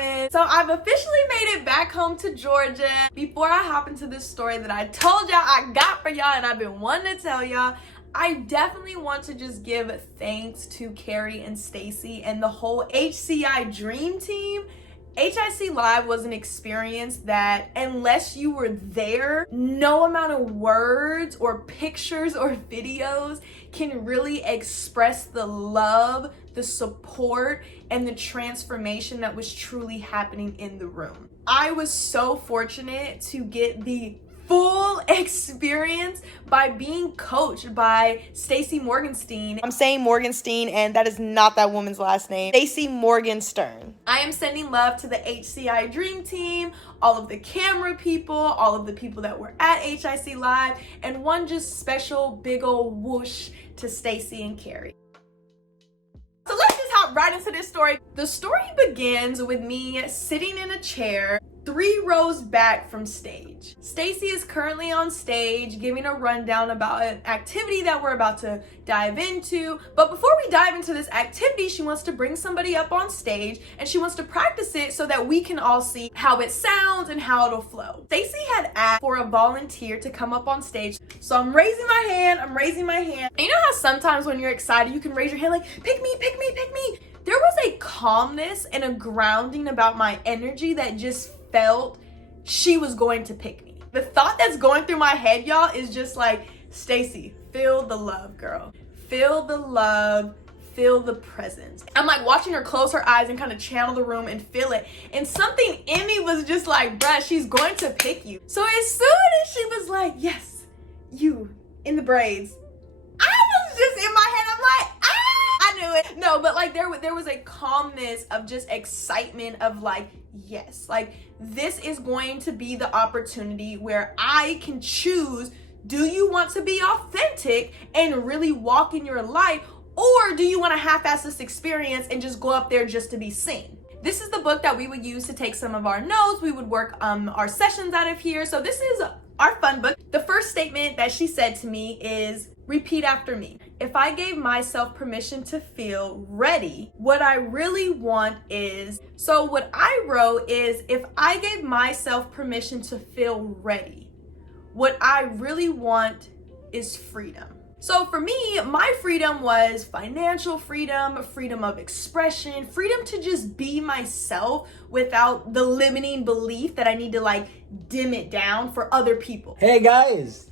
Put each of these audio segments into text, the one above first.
poppin'? So I've officially made it back home to Georgia. Before I hop into this story that I told y'all I got for y'all and I've been wanting to tell y'all, I definitely want to just give thanks to Carrie and Stacey and the whole HCI dream team. HIC Live was an experience that, unless you were there, no amount of words or pictures or videos can really express the love, the support, and the transformation that was truly happening in the room. I was so fortunate to get the full experience by being coached by Stacey Morgenstern. I'm saying Morgenstern, and that is not that woman's last name. Stacey Morgenstern. I am sending love to the HCI Dream Team, all of the camera people, all of the people that were at HIC Live, and one just special big old whoosh to Stacey and Carrie. So let's just hop right into this story. The story begins with me sitting in a chair 3 rows back from stage. Stacey is currently on stage giving a rundown about an activity that we're about to dive into. But before we dive into this activity, she wants to bring somebody up on stage and she wants to practice it so that we can all see how it sounds and how it'll flow. Stacey had asked for a volunteer to come up on stage. So I'm raising my hand, And you know how sometimes when you're excited, you can raise your hand like, pick me, pick me, pick me. There was a calmness and a grounding about my energy that just felt she was going to pick me. The thought that's going through my head, y'all, is just like, Stacey, feel the love, girl. Feel the love, feel the presence. I'm like watching her close her eyes and kind of channel the room and feel it. And something in me was just like, bruh, she's going to pick you. So as soon as she was like, yes, you in the braids, I was just in my head, I'm like, I knew it. No, but like there was a calmness of just excitement of like, yes, like this is going to be the opportunity where I can choose, do you want to be authentic and really walk in your light, or do you want to half-ass this experience and just go up there just to be seen? This is the book that we would use to take some of our notes. We would work our sessions out of here. So this is our fun book. The first statement that she said to me is, repeat after me. If I gave myself permission to feel ready, what I really want is, so what I wrote is, if I gave myself permission to feel ready, what I really want is freedom. So for me, my freedom was financial freedom, freedom of expression, freedom to just be myself without the limiting belief that I need to like dim it down for other people. Hey guys,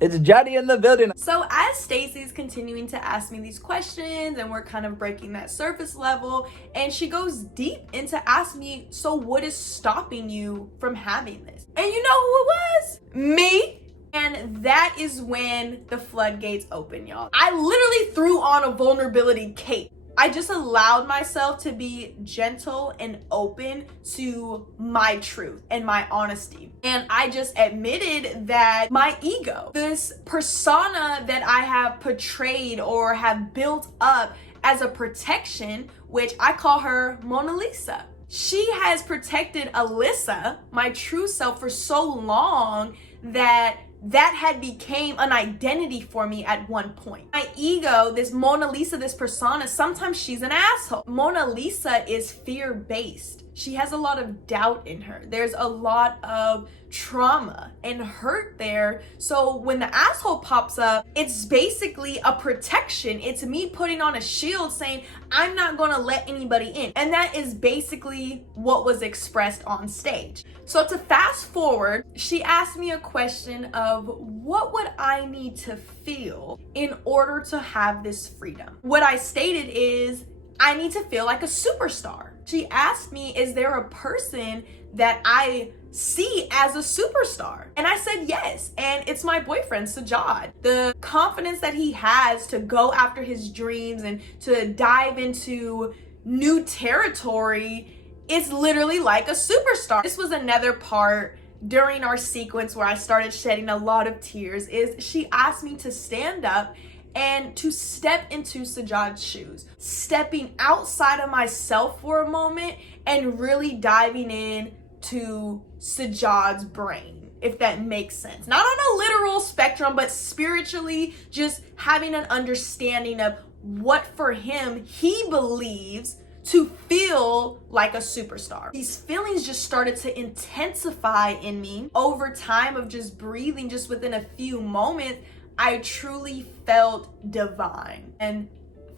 it's Johnny in the building. So as Stacey's continuing to ask me these questions and we're kind of breaking that surface level, and she goes deep into asking me, so what is stopping you from having this? And you know who it was? Me. And that is when the floodgates open, y'all. I literally threw on a vulnerability cape. I just allowed myself to be gentle and open to my truth and my honesty. And I just admitted that my ego, this persona that I have portrayed or have built up as a protection, which I call her Mona Lisa. She has protected Alyssa, my true self, for so long that had became an identity for me at one point. My ego, this Mona Lisa, this persona, sometimes she's an asshole. Mona Lisa is fear-based. She has a lot of doubt in her. There's a lot of trauma and hurt there. So when the asshole pops up, it's basically a protection. It's me putting on a shield saying, I'm not gonna let anybody in. And that is basically what was expressed on stage. So to fast forward, she asked me a question of what would I need to feel in order to have this freedom? What I stated is, I need to feel like a superstar. She asked me, is there a person that I see as a superstar? And I said yes, and it's my boyfriend, Sajad. The confidence that he has to go after his dreams and to dive into new territory is literally like a superstar. This was another part during our sequence where I started shedding a lot of tears, is she asked me to stand up and to step into Sajad's shoes, stepping outside of myself for a moment and really diving in to Sajad's brain, if that makes sense. Not on a literal spectrum, but spiritually, just having an understanding of what for him he believes to feel like a superstar. These feelings just started to intensify in me over time of just breathing. Just within a few moments, I truly felt divine and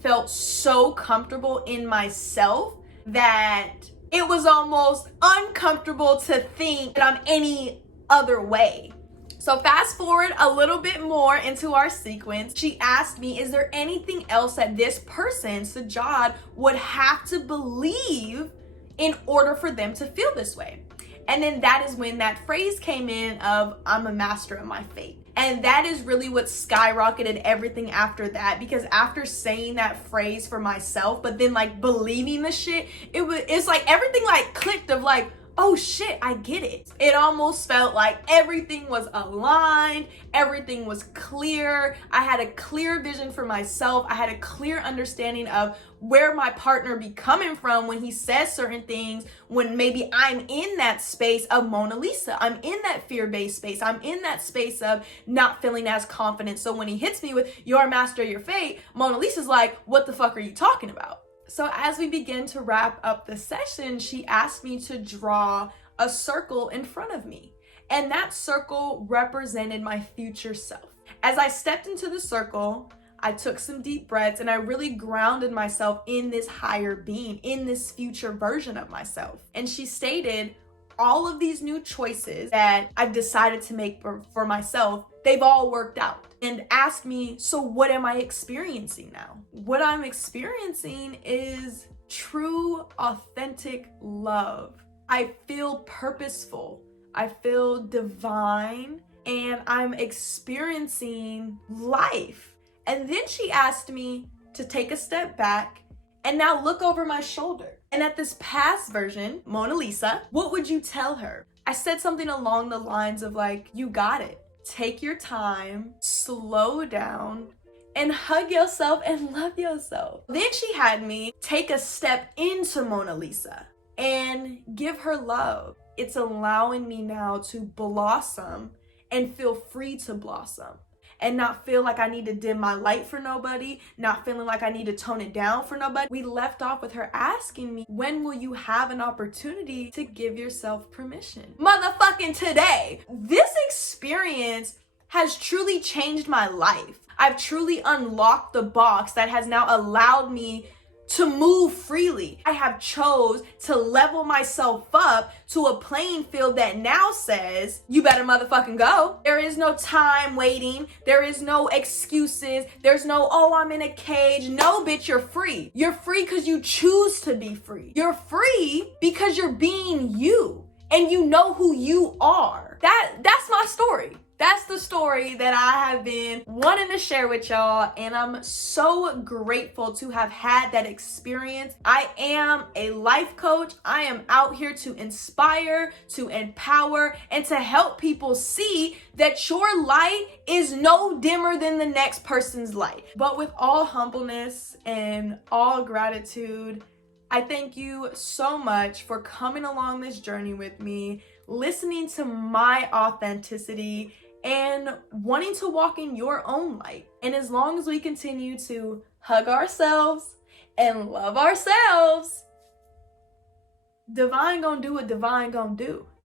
felt so comfortable in myself that it was almost uncomfortable to think that I'm any other way. So fast forward a little bit more into our sequence. She asked me, is there anything else that this person, Sajad, would have to believe in order for them to feel this way? And then that is when that phrase came in of, I'm a master of my fate. And that is really what skyrocketed everything after that, because after saying that phrase for myself, but then like believing the shit, it's like everything like clicked of like, oh shit, I get it. It almost felt like everything was aligned, everything was clear. I had a clear vision for myself. I had a clear understanding of where my partner be coming from when he says certain things, when maybe I'm in that space of Mona Lisa. I'm in that fear-based space. I'm in that space of not feeling as confident. So when he hits me with, you're a master of your fate, Mona Lisa's like, what the fuck are you talking about? So as we begin to wrap up the session, she asked me to draw a circle in front of me. And that circle represented my future self. As I stepped into the circle, I took some deep breaths and I really grounded myself in this higher being, in this future version of myself. And she stated, all of these new choices that I've decided to make for myself, they've all worked out. And asked me, so what am I experiencing now? What I'm experiencing is true, authentic love. I feel purposeful. I feel divine, and I'm experiencing life. And then she asked me to take a step back and now look over my shoulder. And at this past version, Mona Lisa, what would you tell her? I said something along the lines of like, you got it. Take your time, slow down, and hug yourself and love yourself. Then she had me take a step into Mona Lisa and give her love. It's allowing me now to blossom and feel free to blossom. And not feel like I need to dim my light for nobody, not feeling like I need to tone it down for nobody. We left off with her asking me, when will you have an opportunity to give yourself permission? Motherfucking today. This experience has truly changed my life. I've truly unlocked the box that has now allowed me to move freely. I have chose to level myself up to a playing field that now says, you better motherfucking go. There is no time waiting. There is no excuses. There's no, oh, I'm in a cage. No, bitch, you're free. You're free because you choose to be free. You're free because you're being you and you know who you are. That's my story. That's the story that I have been wanting to share with y'all, and I'm so grateful to have had that experience. I am a life coach. I am out here to inspire, to empower, and to help people see that your light is no dimmer than the next person's light. But with all humbleness and all gratitude, I thank you so much for coming along this journey with me, listening to my authenticity, and wanting to walk in your own light. And as long as we continue to hug ourselves and love ourselves, divine gonna do what divine gonna do.